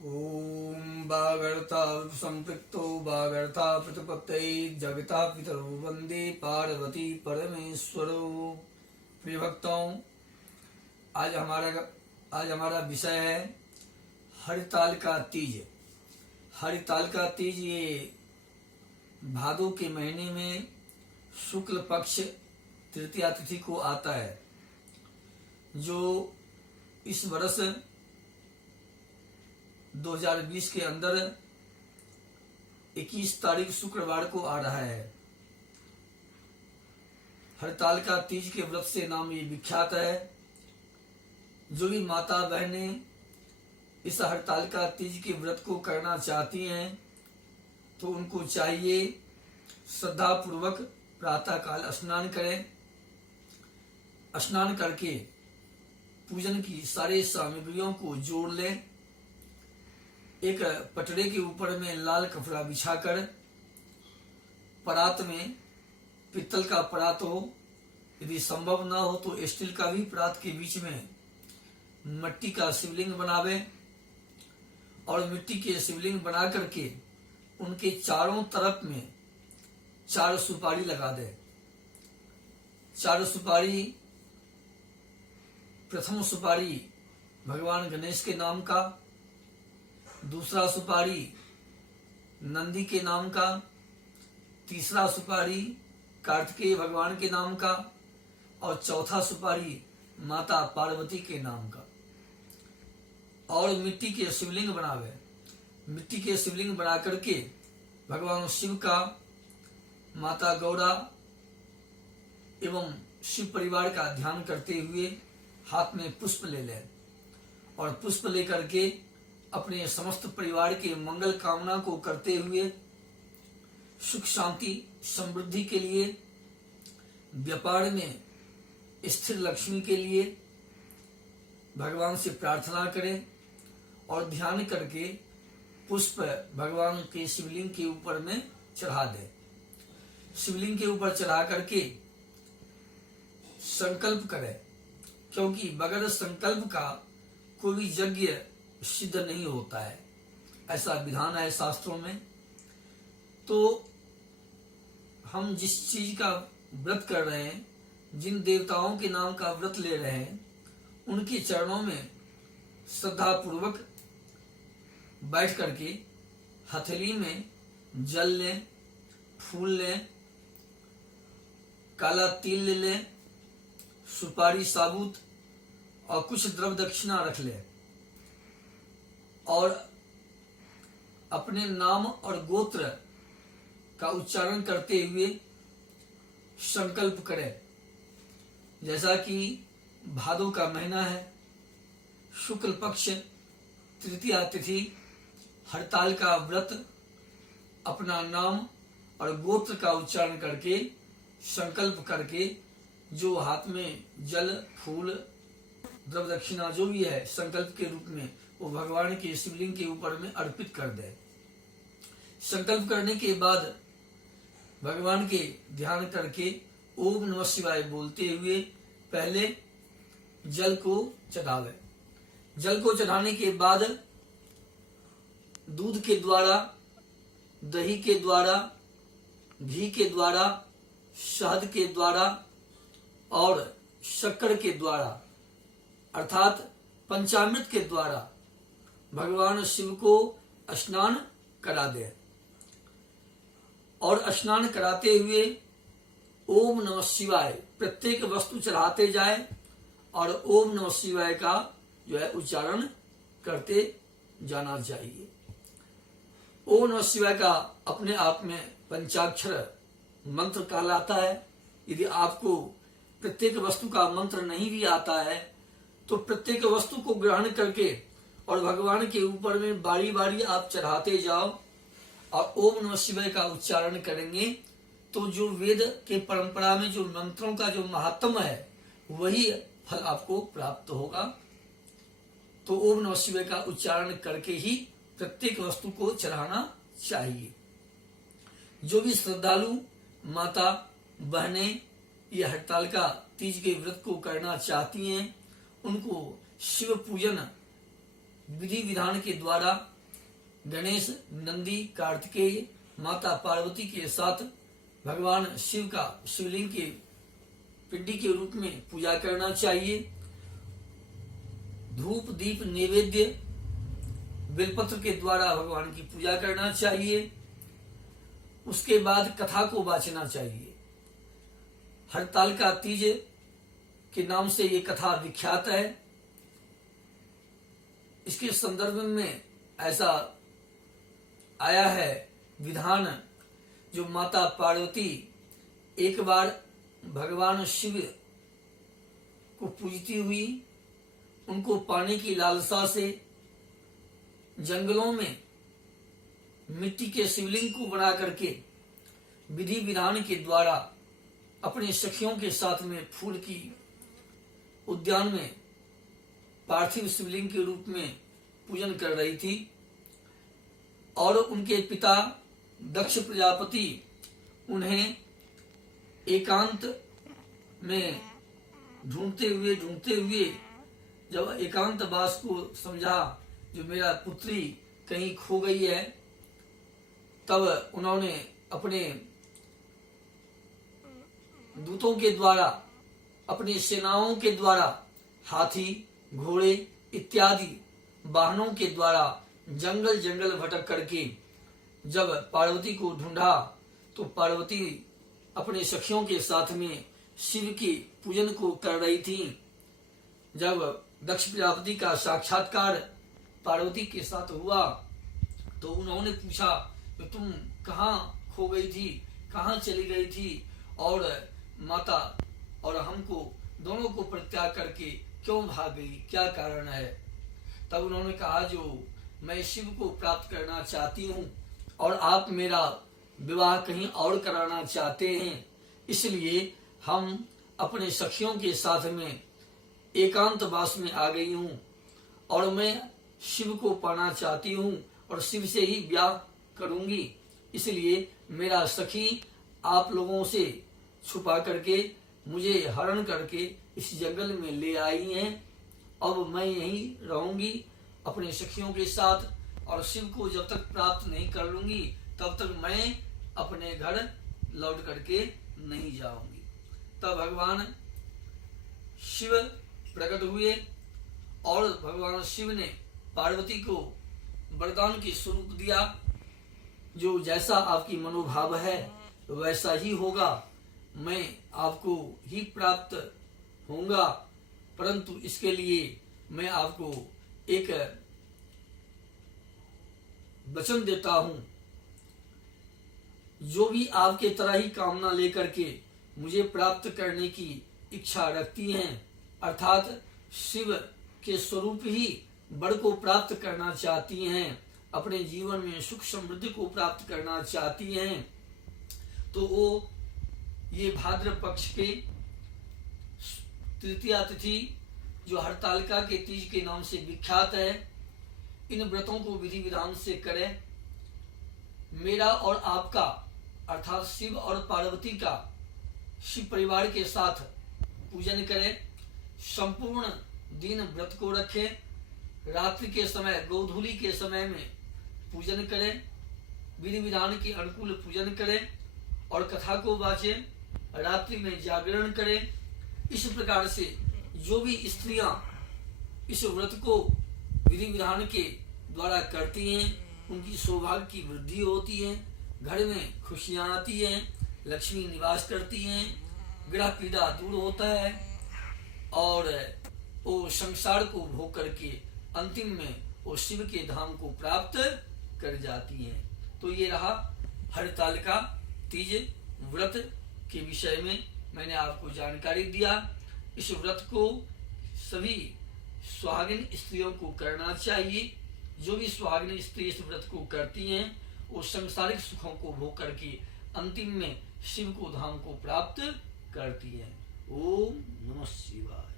ॐ वागर्ता संपृक्तो वागर्ता प्रतिपत्तये जगता पितरो वंदे पार्वती परमेश्वरो। प्रिय भक्तों, आज हमारा विषय है हरिताल का तीज। हरिताल का तीज ये भादो के महीने में शुक्ल पक्ष तृतीया तिथि को आता है, जो इस वर्ष 2020 के अंदर 21 तारीख शुक्रवार को आ रहा है। हरताल का तीज के व्रत से नाम ये विख्यात है। जो भी माता बहनें इस हरताल का तीज के व्रत को करना चाहती हैं तो उनको चाहिए श्रद्धा पूर्वक प्रातः काल स्नान करें। स्नान करके पूजन की सारे सामग्रियों को जोड़ लें। एक पटरे के ऊपर में लाल कपड़ा बिछाकर परात में, पित्तल का परात हो, यदि संभव न हो तो स्टील का भी परात के बीच में मिट्टी का शिवलिंग बनावे और मिट्टी के शिवलिंग बना करके उनके चारों तरफ में 4 सुपारी लगा दे। 4 सुपारी, प्रथम सुपारी भगवान गणेश के नाम का, दूसरा सुपारी नंदी के नाम का, तीसरा सुपारी कार्तिकेय भगवान के नाम का और चौथा सुपारी माता पार्वती के नाम का। और मिट्टी के शिवलिंग बनावे। मिट्टी के शिवलिंग बना करके भगवान शिव का, माता गौरा एवं शिव परिवार का ध्यान करते हुए हाथ में पुष्प ले लें और पुष्प लेकर के अपने समस्त परिवार के मंगल कामना को करते हुए सुख शांति समृद्धि के लिए, व्यापार में स्थिर लक्ष्मी के लिए भगवान से प्रार्थना करें और ध्यान करके पुष्प भगवान के शिवलिंग के ऊपर में चढ़ा दें। शिवलिंग के ऊपर चढ़ा करके संकल्प करें, क्योंकि बगैर संकल्प का कोई यज्ञ सिद्ध नहीं होता है, ऐसा विधान है शास्त्रों में। तो हम जिस चीज का व्रत कर रहे हैं, जिन देवताओं के नाम का व्रत ले रहे हैं, उनके चरणों में श्रद्धा पूर्वक बैठ करके हथेली में जल लें, फूल लें, काला तिल ले लें, सुपारी साबुत और कुछ द्रव दक्षिणा रख लें और अपने नाम और गोत्र का उच्चारण करते हुए संकल्प करें। जैसा कि भादो का महीना है, शुक्ल पक्ष तृतीया तिथि, हरताल का व्रत, अपना नाम और गोत्र का उच्चारण करके संकल्प करके जो हाथ में जल, फूल, द्रव दक्षिणा जो भी है संकल्प के रूप में, वो भगवान के शिवलिंग के ऊपर में अर्पित कर दे। संकल्प करने के बाद भगवान के ध्यान करके ओम नमः शिवाय बोलते हुए पहले जल को चढ़ावे। जल को चढ़ाने के बाद दूध के द्वारा, दही के द्वारा, घी के द्वारा, शहद के द्वारा और शक्कर के द्वारा अर्थात पंचामृत के द्वारा भगवान शिव को स्नान करा दे। और स्नान कराते हुए ओम नमः शिवाय प्रत्येक वस्तु चढ़ाते जाए और ओम नमः शिवाय का जो है उच्चारण करते जाना चाहिए। ओम नमः शिवाय का अपने आप में पंचाक्षर मंत्र कहलाता है। यदि आपको प्रत्येक वस्तु का मंत्र नहीं भी आता है तो प्रत्येक वस्तु को ग्रहण करके और भगवान के ऊपर में बारी बारी आप चढ़ाते जाओ और ओम नमः शिवाय का उच्चारण करेंगे तो जो वेद के परंपरा में जो मंत्रों का जो महात्म है वही फल आपको प्राप्त होगा। तो ओम नमः शिवाय का उच्चारण करके ही प्रत्येक वस्तु को चढ़ाना चाहिए। जो भी श्रद्धालु माता बहनें ये हरताल का तीज के व्रत को करना चाहती हैं, उनको शिव पूजन विधि विधान के द्वारा गणेश, नंदी, कार्तिकेय, माता पार्वती के साथ भगवान शिव का शिवलिंग के पिंडी के रूप में पूजा करना चाहिए। धूप दीप नैवेद्य बेलपत्र के द्वारा भगवान की पूजा करना चाहिए। उसके बाद कथा को वाचना चाहिए। हरतालिका तीज के नाम से ये कथा विख्यात है। इसके संदर्भ में ऐसा आया है विधान, जो माता पार्वती एक बार भगवान शिव को पूजती हुई उनको पाने की लालसा से जंगलों में मिट्टी के शिवलिंग को बना करके विधि विधान के द्वारा अपने सखियों के साथ में फूल की उद्यान में पार्थिव शिवलिंग के रूप में पूजन कर रही थी। और उनके पिता दक्ष प्रजापति उन्हें एकांत में ढूंढते हुए जब एकांत वास को समझा, जो मेरा पुत्री कहीं खो गई है, तब उन्होंने अपने दूतों के द्वारा, अपनी सेनाओं के द्वारा, हाथी, घोड़े इत्यादि वाहनों के द्वारा जंगल जंगल भटक करके जब पार्वती को ढूंढा, तो पार्वती अपने सखियों के साथ में शिव के पूजन को कर रही थी। जब दक्ष प्रजापति का साक्षात्कार पार्वती के साथ हुआ, तो उन्होंने पूछा कि तुम कहाँ खो गई थी, कहाँ चली गई थी, और माता और हमको दोनों को परित्याग करके क्यों भाग गई, क्या कारण है। तब उन्होंने कहा, जो मैं शिव को प्राप्त करना चाहती हूँ और आप मेरा विवाह कहीं और कराना चाहते हैं, इसलिए हम अपने सखियों के साथ में एकांतवास में आ गई हूँ और मैं शिव को पाना चाहती हूँ और शिव से ही ब्याह करूंगी। इसलिए मेरा सखी आप लोगों से छुपा करके मुझे हरण करके इस जंगल में ले आई हैं। अब मैं यहीं रहूंगी अपने सखियों के साथ, और शिव को जब तक प्राप्त नहीं कर लूंगी तब तक मैं अपने घर लौट करके नहीं जाऊंगी। तब भगवान शिव प्रकट हुए और भगवान शिव ने पार्वती को वरदान के स्वरूप दिया, जो जैसा आपकी मनोभाव है वैसा ही होगा, मैं आपको ही प्राप्त होऊंगा, परंतु इसके लिए मैं आपको एक वचन देता हूं, जो भी आपके तरह ही कामना लेकर के मुझे प्राप्त करने की इच्छा रखती हैं, अर्थात शिव के स्वरूप ही वर को प्राप्त करना चाहती हैं, अपने जीवन में सुख समृद्धि को प्राप्त करना चाहती हैं, तो वो ये भाद्र पक्ष के तृतीया तिथि, जो हरतालिका के तीज के नाम से विख्यात है, इन व्रतों को विधि विधान से करें। मेरा और आपका अर्थात शिव और पार्वती का शिव परिवार के साथ पूजन करें। संपूर्ण दिन व्रत को रखें। रात्रि के समय, गोधूली के समय में पूजन करें। विधि विधान के अनुकूल पूजन करें और कथा को वाचें। रात्रि में जागरण करें। इस प्रकार से जो भी स्त्रियां इस व्रत को विधि विधान के द्वारा करती हैं, उनकी सौभाग्य की वृद्धि होती है, घर में खुशियां आती हैं, लक्ष्मी निवास करती हैं, ग्रह पीड़ा दूर होता है और वो संसार को भोग करके अंतिम में वो शिव के धाम को प्राप्त कर जाती हैं। तो ये रहा हरतालिका तीज व्रत के विषय में मैंने आपको जानकारी दिया। इस व्रत को सभी सुहागिन स्त्रियों को करना चाहिए। जो भी सुहागिन स्त्री इस व्रत को करती हैं, वो सांसारिक सुखों को भोग करके अंतिम में शिव को धाम को प्राप्त करती हैं। ओम नमः शिवाय।